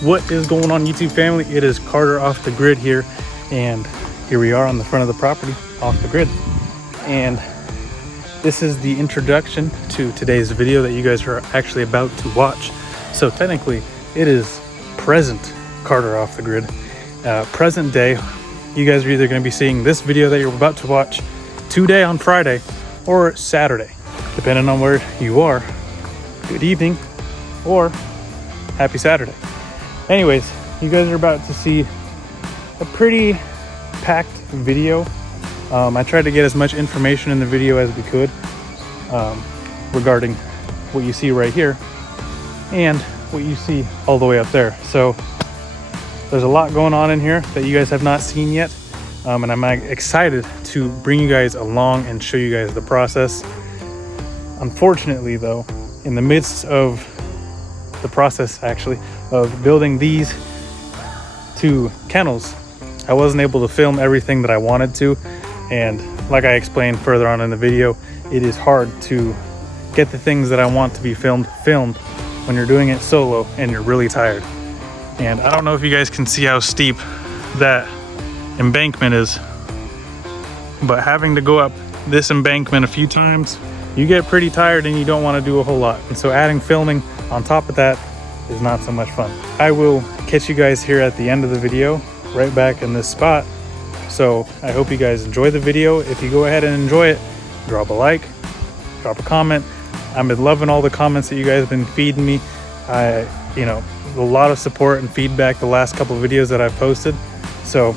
What is going on, YouTube family? It is Carter off the grid here, and here we are on the front of the property off the grid. And this is the introduction to today's video that you guys are actually about to watch. So technically it is present Carter off the grid, present day. You guys are either going to be seeing this video that you're about to watch today on Friday or Saturday, depending on where you are. Good evening or happy Saturday. Anyways, you guys are about to see a pretty packed video. I tried to get as much information in the video as we could regarding what you see right here and what you see all the way up there. So there's a lot going on in here that you guys have not seen yet, and I'm excited to bring you guys along and show you guys the process. Unfortunately though, in the midst of the process actually of building these two kennels, I wasn't able to film everything that I wanted to, and like I explained further on in the video, it is hard to get the things that I want to be filmed when you're doing it solo and you're really tired. And I don't know if you guys can see how steep that embankment is, but having to go up this embankment a few times, you get pretty tired and you don't want to do a whole lot. And so adding filming on top of that is not so much fun. I will catch you guys here at the end of the video, right back in this spot. So I hope you guys enjoy the video. If you go ahead and enjoy it, drop a like, drop a comment. I've been loving all the comments that you guys have been feeding me. You know, a lot of support and feedback the last couple of videos that I've posted. So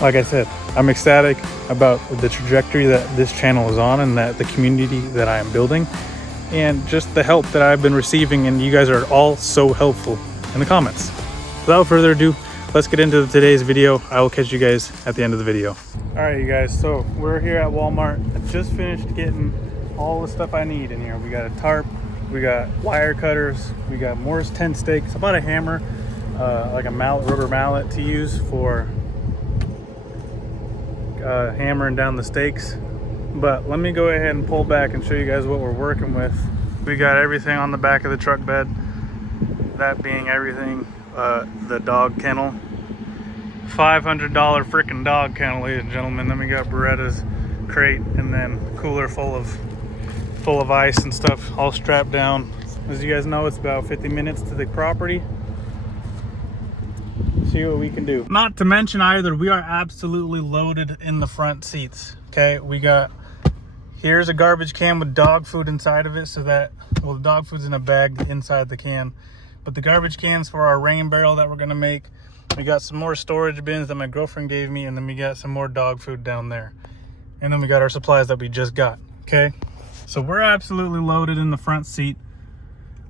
like I said, I'm ecstatic about the trajectory that this channel is on and that the community that I am building, and just the help that I've been receiving, and you guys are all so helpful in the comments. Without further ado, let's get into today's video. I will catch you guys at the end of the video. All right, you guys, so we're here at Walmart. I just finished getting all the stuff I need in here. We got a tarp, we got wire cutters, we got Morse tent stakes. I bought a hammer, like a mallet, rubber mallet to use for hammering down the stakes. But let me go ahead and pull back and show you guys what we're working with. We got everything on the back of the truck bed, that being everything. The dog kennel, $500 freaking dog kennel, ladies and gentlemen. Then we got Beretta's crate, and then cooler full of ice and stuff, all strapped down. As you guys know, it's about 50 minutes to the property. See what we can do. Not to mention either, we are absolutely loaded in the front seats. Okay, we got, here's a garbage can with dog food inside of it, so that, well, the dog food's in a bag inside the can, but the garbage cans for our rain barrel that we're gonna make. We got some more storage bins that my girlfriend gave me, and then we got some more dog food down there, and then we got our supplies that we just got. Okay, so we're absolutely loaded in the front seat.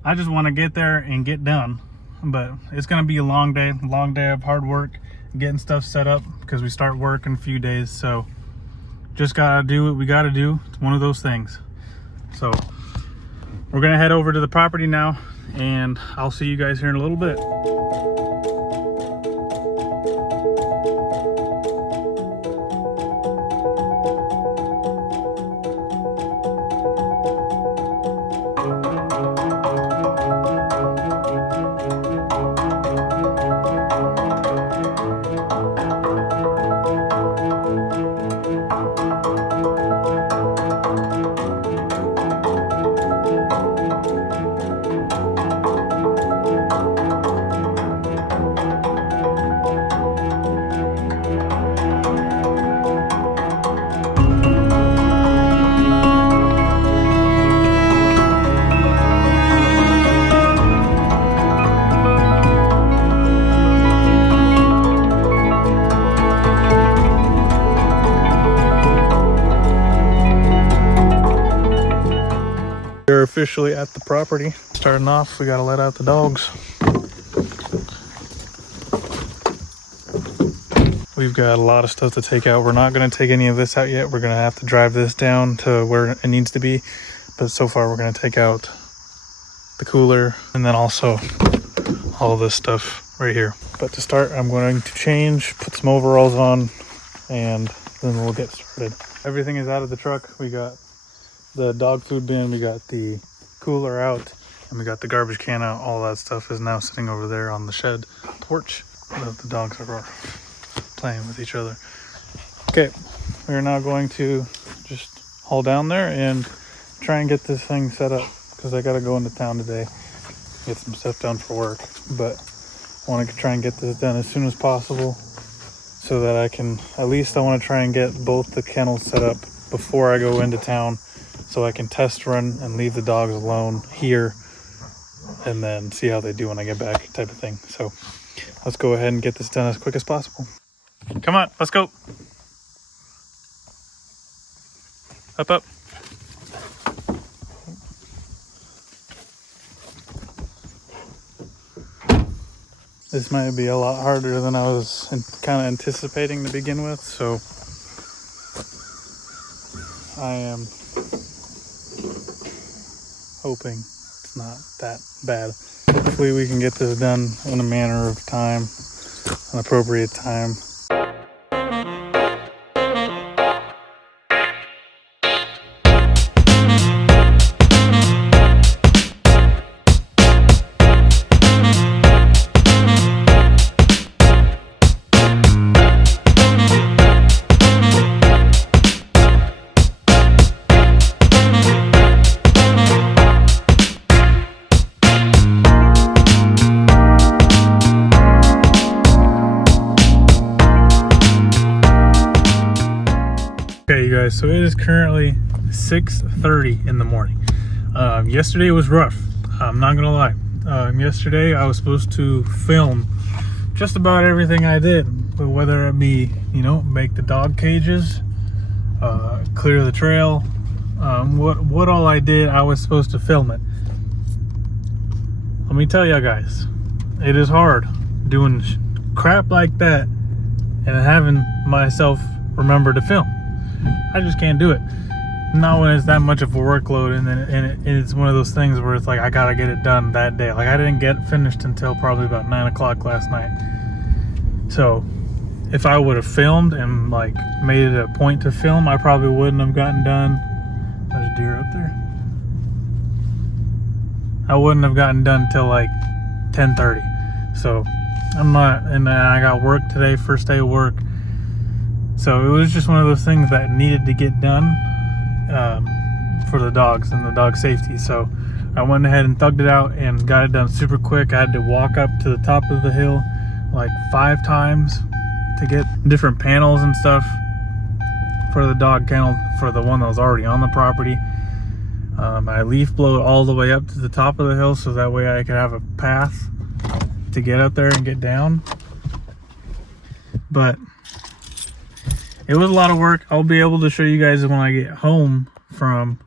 I just want to get there and get done, but it's gonna be a long day of hard work getting stuff set up, because we start work in a few days. So just gotta do what we gotta do. It's one of those things. So we're gonna head over to the property now, and I'll see you guys here in a little bit. We're officially at the property. Starting off, we gotta let out the dogs. We've got a lot of stuff to take out. We're not gonna take any of this out yet. We're gonna have to drive this down to where it needs to be. But so far we're gonna take out the cooler and then also all this stuff right here. But to start, I'm going to change, put some overalls on, and then we'll get started. Everything is out of the truck. We got the dog food bin, we got the cooler out, And we got the garbage can out. All that stuff is now sitting over there on the shed porch that the dogs are playing with each other. Okay, we're now going to just haul down there and try and get this thing set up, because I got to go into town today, get some stuff done for work. But I want to try and get this done as soon as possible, so that I can, at least I want to try and get both the kennels set up before I go into town, so I can test run and leave the dogs alone here and then see how they do when I get back, type of thing. So let's go ahead and get this done as quick as possible. Come on, let's go. Up. This might be a lot harder than I was kind of anticipating to begin with, so I am hoping it's not that bad. Hopefully we can get this done in a manner of time, an appropriate time. Okay, you guys, so it is currently 6:30 in the morning. Yesterday was rough, I'm not gonna lie. Yesterday I was supposed to film just about everything I did, but whether it be, you know, make the dog cages, clear the trail, what all I did, I was supposed to film it. Let me tell you guys, it is hard doing crap like that and having myself remember to film. I just can't do it. Not when it's that much of a workload, and it's one of those things where it's like I gotta get it done that day. Like I didn't get finished until probably about 9 o'clock last night. So if I would have filmed and like made it a point to film, I probably wouldn't have gotten done. There's a deer up there. I wouldn't have gotten done till like 10:30. So I'm not, and then I got work today, first day of work. So it was just one of those things that needed to get done for the dogs and the dog safety. So I went ahead and thugged it out and got it done super quick. I had to walk up to the top of the hill like 5 times to get different panels and stuff for the dog kennel, for the one that was already on the property. I leaf blowed all the way up to the top of the hill so that way I could have a path to get up there and get down. But it was a lot of work. I'll be able to show you guys when I get home from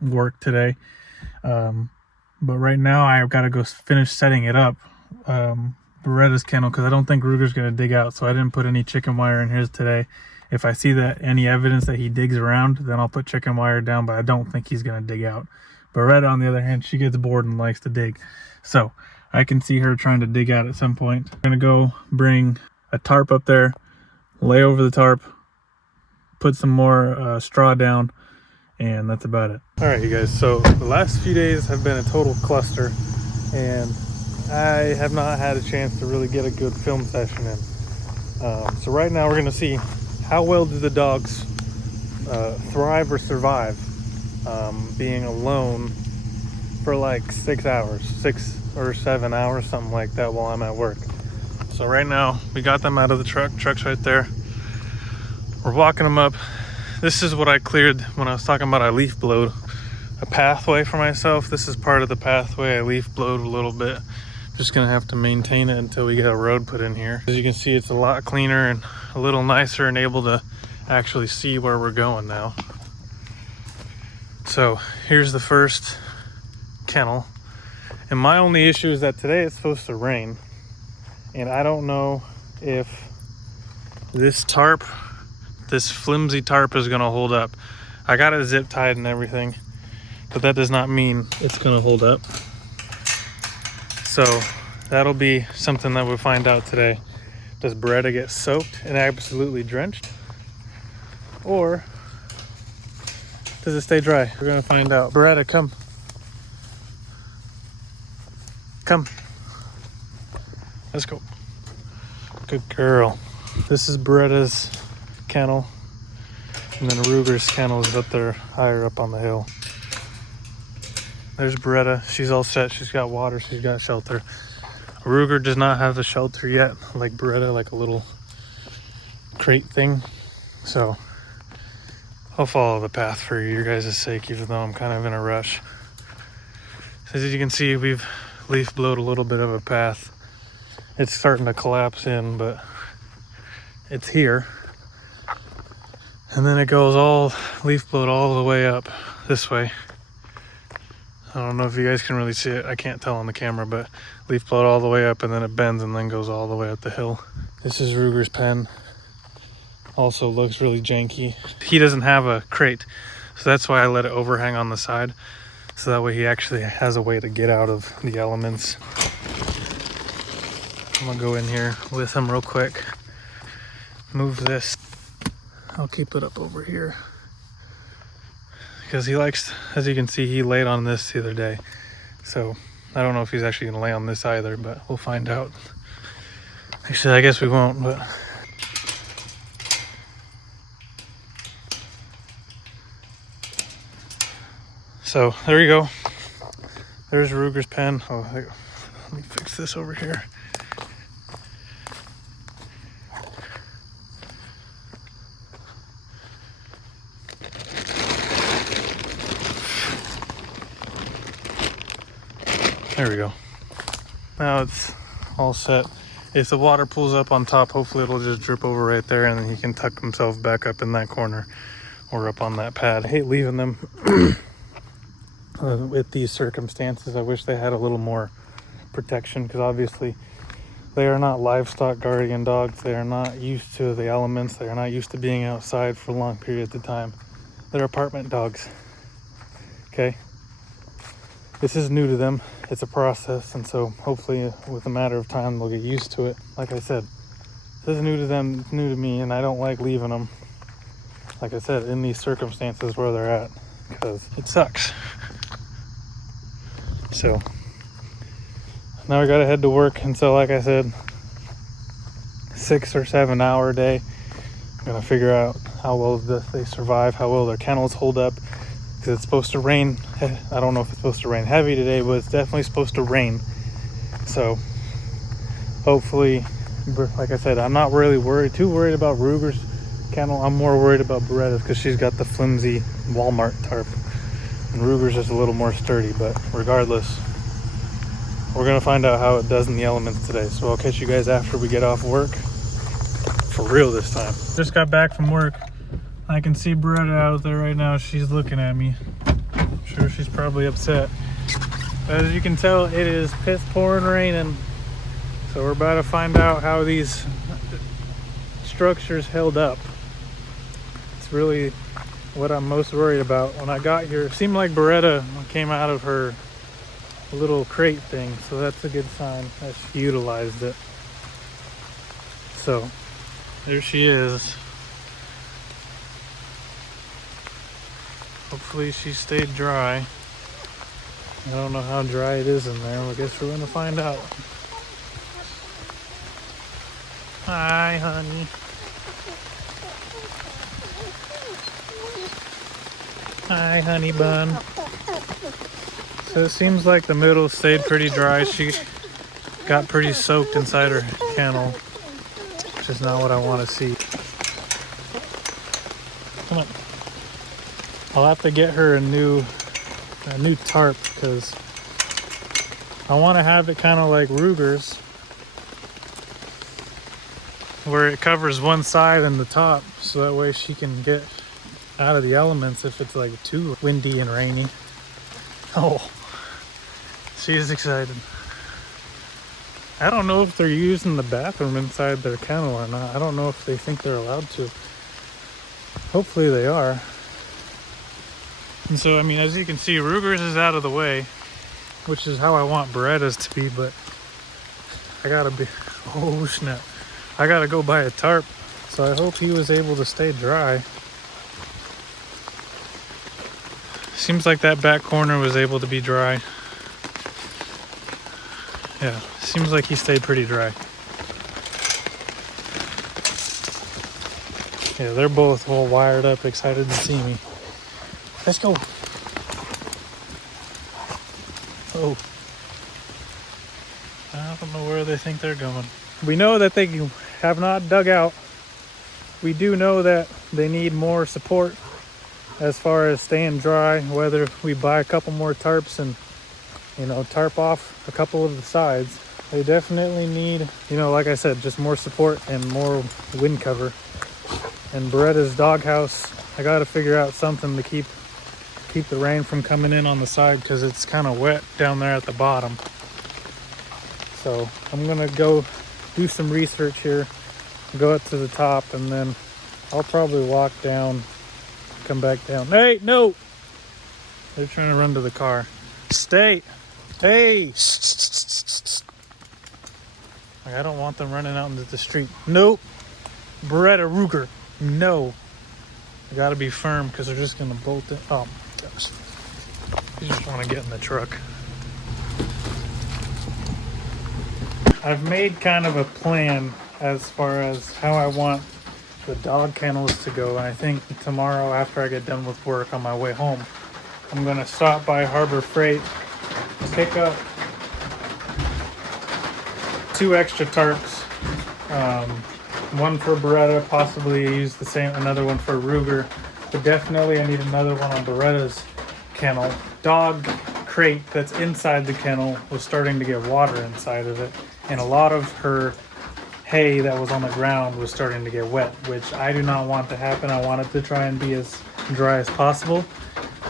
work today. But right now I've got to go finish setting it up. Beretta's kennel, because I don't think Ruger's going to dig out, so I didn't put any chicken wire in his today. If I see that any evidence that he digs around, then I'll put chicken wire down, but I don't think he's going to dig out. Beretta, on the other hand, she gets bored and likes to dig. So I can see her trying to dig out at some point. I'm going to go bring a tarp up there, lay over the tarp, put some more straw down, and that's about it. All right, you guys, so the last few days have been a total cluster, and I have not had a chance to really get a good film session in. So right now we're going to see how well do the dogs thrive or survive being alone for like 6 hours, 6 or 7 hours, something like that, while I'm at work. So right now we got them out of the truck's right there. We're walking them up. This is what I cleared when I was talking about I leaf blowed a pathway for myself. This is part of the pathway. I leaf blowed a little bit. Just gonna have to maintain it until we get a road put in here. As you can see, it's a lot cleaner and a little nicer and able to actually see where we're going now. So here's the first kennel. And my only issue is that today it's supposed to rain. And I don't know if this tarp, this flimsy tarp, is gonna hold up. I got it zip tied and everything, but that does not mean it's gonna hold up. So that'll be something that we'll find out today. Does Beretta get soaked and absolutely drenched? Or does it stay dry? We're gonna find out. Beretta, come. Come. Let's go. Good girl. This is Beretta's kennel. And then Ruger's kennel is up there higher up on the hill. There's Beretta. She's all set. She's got water. She's got shelter. Ruger does not have a shelter yet, like Beretta, like a little crate thing. So I'll follow the path for your guys' sake, even though I'm kind of in a rush. As you can see, we've leaf blowed a little bit of a path. It's starting to collapse in, but it's here. And then it goes all leaf blowed all the way up this way. I don't know if you guys can really see it. I can't tell on the camera, but leaf blowed all the way up and then it bends and then goes all the way up the hill. This is Ruger's pen. Also looks really janky. He doesn't have a crate, so that's why I let it overhang on the side. So that way he actually has a way to get out of the elements. I'm gonna go in here with him real quick. Move this. I'll keep it up over here. Because he likes, as you can see, he laid on this the other day. So I don't know if he's actually gonna lay on this either, but we'll find out. Actually, I guess we won't, but. So there you go. There's Ruger's pen. Oh, let me fix this over here. There we go. Now it's all set. If the water pulls up on top, hopefully it'll just drip over right there and then he can tuck himself back up in that corner or up on that pad. I hate leaving them with these circumstances. I wish they had a little more protection because obviously they are not livestock guardian dogs. They are not used to the elements. They are not used to being outside for long periods of time. They're apartment dogs. Okay? This is new to them. It's a process, and so hopefully with a matter of time they'll get used to it. Like I said, this is new to them, it's new to me, and I don't like leaving them, like I said, in these circumstances where they're at, because it sucks. So now I gotta head to work, and so like I said, 6 or 7 hour day. I'm gonna figure out how well they survive, how well their kennels hold up. It's supposed to rain. I don't know if it's supposed to rain heavy today, but it's definitely supposed to rain. So hopefully, like I said, I'm not really too worried about Ruger's kennel. I'm more worried about Beretta's because she's got the flimsy Walmart tarp, and Ruger's just a little more sturdy. But regardless, we're gonna find out how it does in the elements today. So I'll catch you guys after we get off work, for real this time. Just got back from work. I can see Beretta out there right now. She's looking at me. I'm sure she's probably upset. But as you can tell, it is piss pouring raining. So we're about to find out how these structures held up. It's really what I'm most worried about. When I got here, it seemed like Beretta came out of her little crate thing. So that's a good sign that she utilized it. So there she is. Hopefully she stayed dry. I don't know how dry it is in there. I guess we're gonna find out. Hi, honey. Hi, honey bun. So it seems like the middle stayed pretty dry. She got pretty soaked inside her kennel, which is not what I want to see. Come on. I'll have to get her a new tarp because I want to have it kind of like Ruger's, where it covers one side and the top, so that way she can get out of the elements if it's like too windy and rainy. Oh, she is excited. I don't know if they're using the bathroom inside their kennel or not. I don't know if they think they're allowed to. Hopefully they are. And so, I mean, as you can see, Ruger's is out of the way, which is how I want Beretta's to be, but I gotta be, oh snap. I gotta go buy a tarp, so I hope he was able to stay dry. Seems like that back corner was able to be dry. Yeah, seems like he stayed pretty dry. Yeah, they're both all wired up, excited to see me. Let's go. Oh. I don't know where they think they're going. We know that they have not dug out. We do know that they need more support as far as staying dry, whether we buy a couple more tarps and, you know, tarp off a couple of the sides. They definitely need, you know, like I said, just more support and more wind cover. And Beretta's doghouse, I got to figure out something to keep the rain from coming in on the side, because it's kind of wet down there at the bottom. So I'm gonna go do some research here, go up to the top, and then I'll probably walk down, come back down. Hey, no! They're trying to run to the car. Stay! Hey! Like, I don't want them running out into the street. Nope! Beretta Ruger. No. I gotta be firm, because they're just gonna bolt it. Oh my gosh. You just want to get in the truck. I've made kind of a plan as far as how I want the dog kennels to go. And I think tomorrow, after I get done with work on my way home, I'm gonna stop by Harbor Freight, pick up 2 extra tarps. One for Beretta, possibly use the same, another one for Ruger, but definitely I need another one on Beretta's kennel. Dog crate that's inside the kennel was starting to get water inside of it, and a lot of her hay that was on the ground was starting to get wet, which I do not want to happen. I want it to try and be as dry as possible.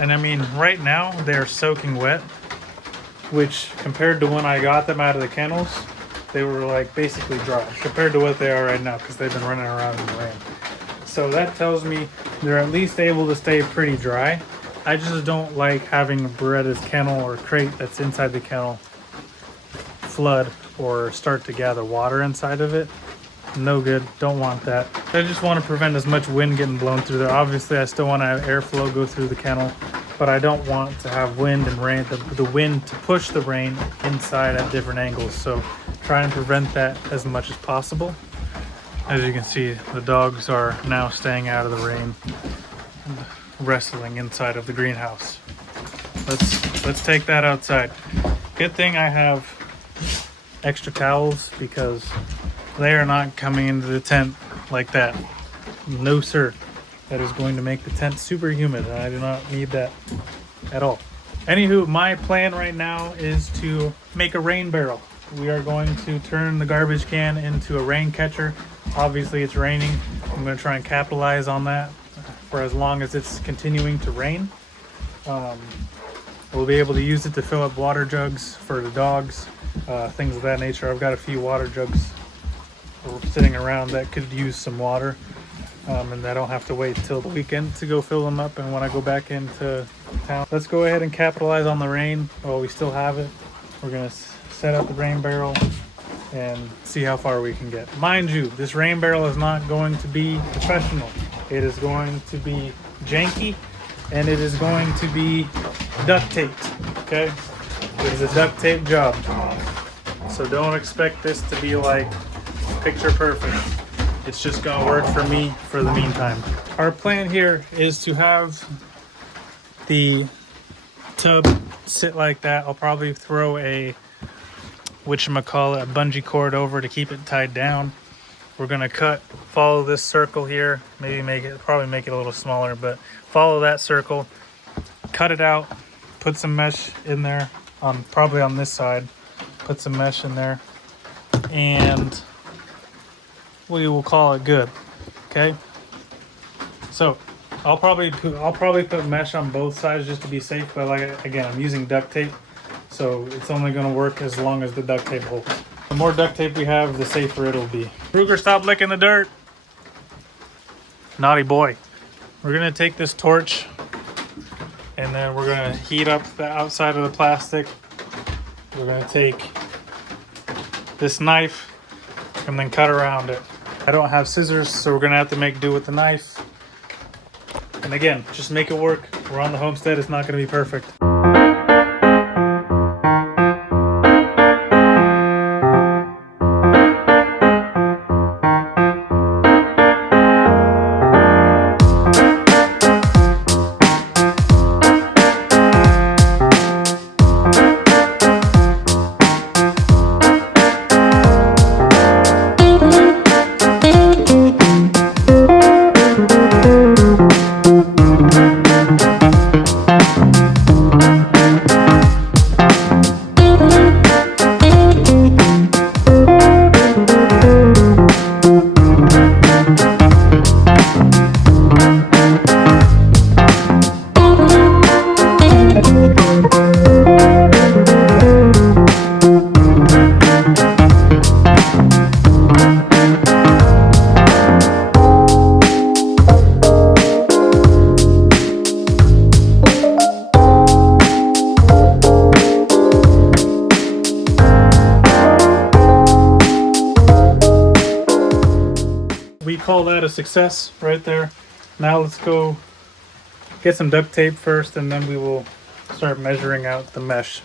And I mean, right now they're soaking wet, which compared to when I got them out of the kennels, they were like basically dry compared to what they are right now, because they've been running around in the rain. So that tells me they're at least able to stay pretty dry. I just don't like having Beretta's kennel or crate that's inside the kennel flood or start to gather water inside of it. No good, don't want that. I just want to prevent as much wind getting blown through there. Obviously I still want to have airflow go through the kennel, but I don't want to have wind and rain, the wind to push the rain inside at different angles. So try and prevent that as much as possible. As you can see, the dogs are now staying out of the rain and wrestling inside of the greenhouse. Let's take that outside. Good thing I have extra towels, because they are not coming into the tent like that. No sir. That is going to make the tent super humid, and I do not need that at all. Anywho, my plan right now is to make a rain barrel. We are going to turn the garbage can into a rain catcher. Obviously it's raining. I'm going to try and capitalize on that for as long as it's continuing to rain. We'll be able to use it to fill up water jugs for the dogs, things of that nature. I've got a few water jugs sitting around that could use some water, and I don't have to wait till the weekend to go fill them up and when I go back into town. Let's go ahead and capitalize on the rain while we still have it. We're going to set up the rain barrel and see how far we can get. Mind you, this rain barrel is not going to be professional. It is going to be janky, and it is going to be duct taped, okay? It is a duct tape job. So don't expect this to be like picture perfect. It's just gonna work for me for the meantime. Our plan here is to have the tub sit like that. I'll probably throw a whatchamacallit, a bungee cord over to keep it tied down. We're gonna follow this circle here, maybe probably make it a little smaller, but follow that circle, cut it out, put some mesh in there, probably on this side, put some mesh in there, and we will call it good. Okay. So I'll probably put mesh on both sides just to be safe, but again, I'm using duct tape, so it's only gonna work as long as the duct tape holds. The more duct tape we have, the safer it'll be. Ruger, stop licking the dirt. Naughty boy. We're gonna take this torch and then we're gonna heat up the outside of the plastic. We're gonna take this knife and then cut around it. I don't have scissors, so we're gonna have to make do with the knife. And again, just make it work. We're on the homestead, it's not gonna be perfect. call that a success right there. Now let's go get some duct tape first, and then we will start measuring out the mesh.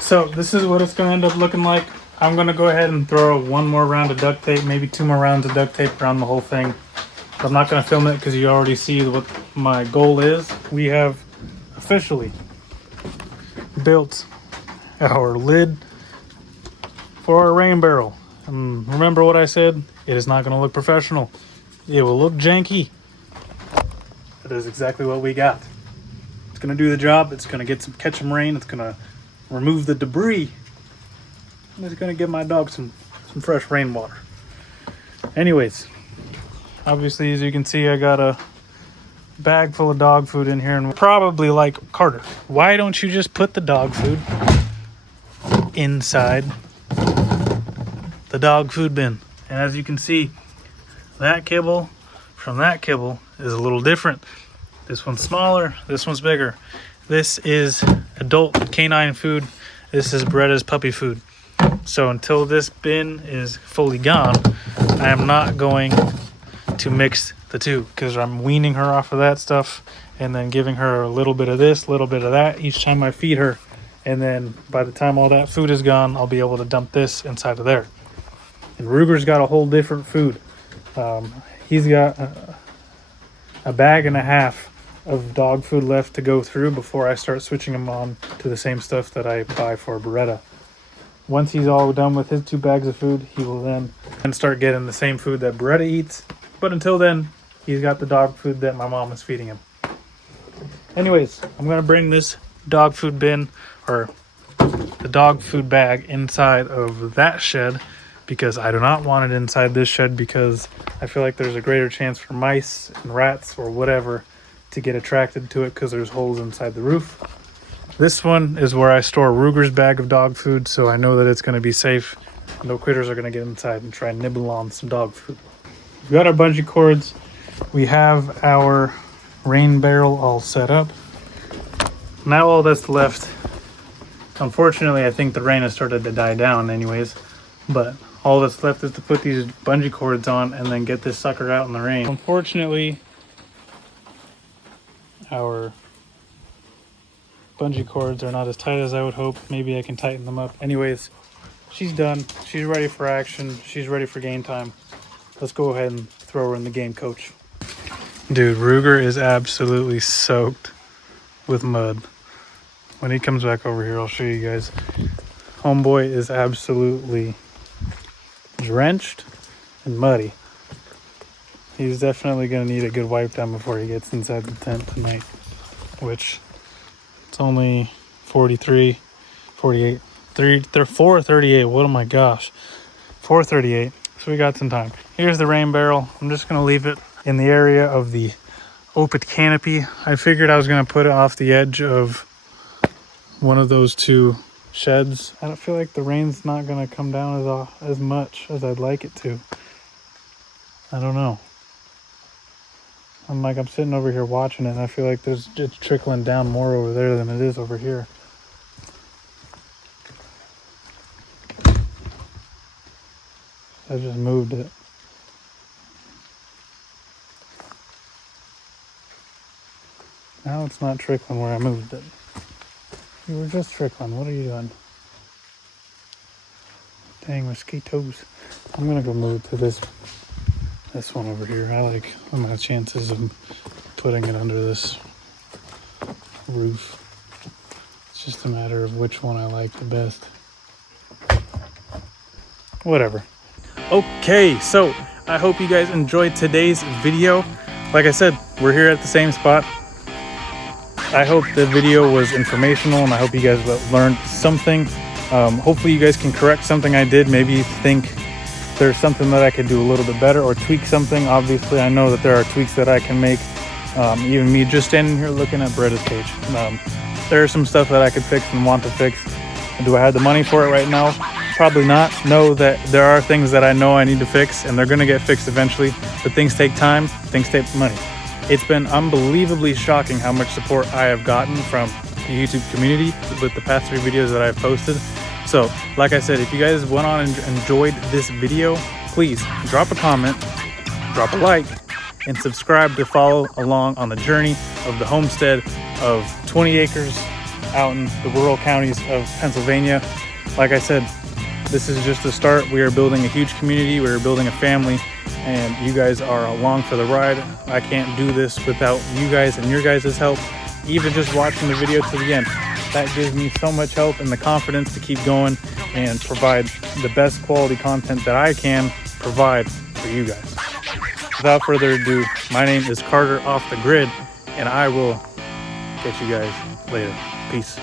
So this is what it's going to end up looking like. I'm going to go ahead and throw one more round of duct tape, maybe 2 more rounds of duct tape around the whole thing. But I'm not going to film it because you already see what my goal is. We have officially built our lid for our rain barrel. And remember what I said? It is not going to look professional. It will look janky. That is exactly what we got. It's going to do the job. It's going to catch some rain. It's going to remove the debris. I'm just gonna give my dog some fresh rainwater. Anyways, obviously, as you can see, I got a bag full of dog food in here, and probably like, Carter, why don't you just put the dog food inside the dog food bin? And as you can see, that kibble from that kibble is a little different. This one's smaller, this one's bigger. This is adult canine food. This is Beretta's puppy food. So until this bin is fully gone, I am not going to mix the two, because I'm weaning her off of that stuff and then giving her a little bit of this, a little bit of that each time I feed her. And then by the time all that food is gone, I'll be able to dump this inside of there. And Ruger's got a whole different food. He's got a bag and a half of dog food left to go through before I start switching him on to the same stuff that I buy for Beretta. Once he's all done with his 2 bags of food, he will then start getting the same food that Beretta eats. But until then, he's got the dog food that my mom is feeding him. Anyways, I'm going to bring this dog food bin, or the dog food bag, inside of that shed, because I do not want it inside this shed, because I feel like there's a greater chance for mice and rats or whatever to get attracted to it, because there's holes inside the roof. This one is where I store Ruger's bag of dog food, so I know that it's going to be safe. No critters are going to get inside and try and nibble on some dog food. We've got our bungee cords. We have our rain barrel all set up. Now all that's left, unfortunately, I think the rain has started to die down anyways, but all that's left is to put these bungee cords on and then get this sucker out in the rain. Unfortunately, our bungee cords are not as tight as I would hope. Maybe I can tighten them up. Anyways, she's done. She's ready for action. She's ready for game time. Let's go ahead and throw her in the game, coach. Dude, Ruger is absolutely soaked with mud. When he comes back over here, I'll show you guys. Homeboy is absolutely drenched and muddy. He's definitely going to need a good wipe down before he gets inside the tent tonight, which it's only 43, 48, 4:38. What, oh my gosh, 4:38. So we got some time. Here's the rain barrel. I'm just going to leave it in the area of the open canopy. I figured I was going to put it off the edge of one of those 2 sheds. I don't feel like the rain's not going to come down as much as I'd like it to. I don't know. I'm sitting over here watching it, and I feel like it's trickling down more over there than it is over here. I just moved it. Now it's not trickling where I moved it. You were just trickling. What are you doing? Dang, mosquitoes. I'm gonna go move to this one over here. I like my chances of putting it under this roof. It's just a matter of which one I like the best. Whatever. Okay, so I hope you guys enjoyed today's video. Like I said, we're here at the same spot. I hope the video was informational and I hope you guys learned something. Hopefully you guys can correct something I did. Maybe you think there's something that I could do a little bit better or tweak something. Obviously, I know that there are tweaks that I can make. Even me just standing here looking at Bretta's cage. There's some stuff that I could fix and want to fix. Do I have the money for it right now? Probably not. Know that there are things that I know I need to fix and they're gonna get fixed eventually, but things take time, things take money. It's been unbelievably shocking how much support I have gotten from the YouTube community with the past 3 videos that I've posted. So, like I said, if you guys went on and enjoyed this video, please drop a comment, drop a like, and subscribe to follow along on the journey of the homestead of 20 acres out in the rural counties of Pennsylvania. Like I said, this is just the start. We are building a huge community. We are building a family, and you guys are along for the ride. I can't do this without you guys and your guys' help. Even just watching the video to the end, that gives me so much help and the confidence to keep going and provide the best quality content that I can provide for you guys. Without further ado, my name is Carter Off the Grid, and I will catch you guys later. Peace.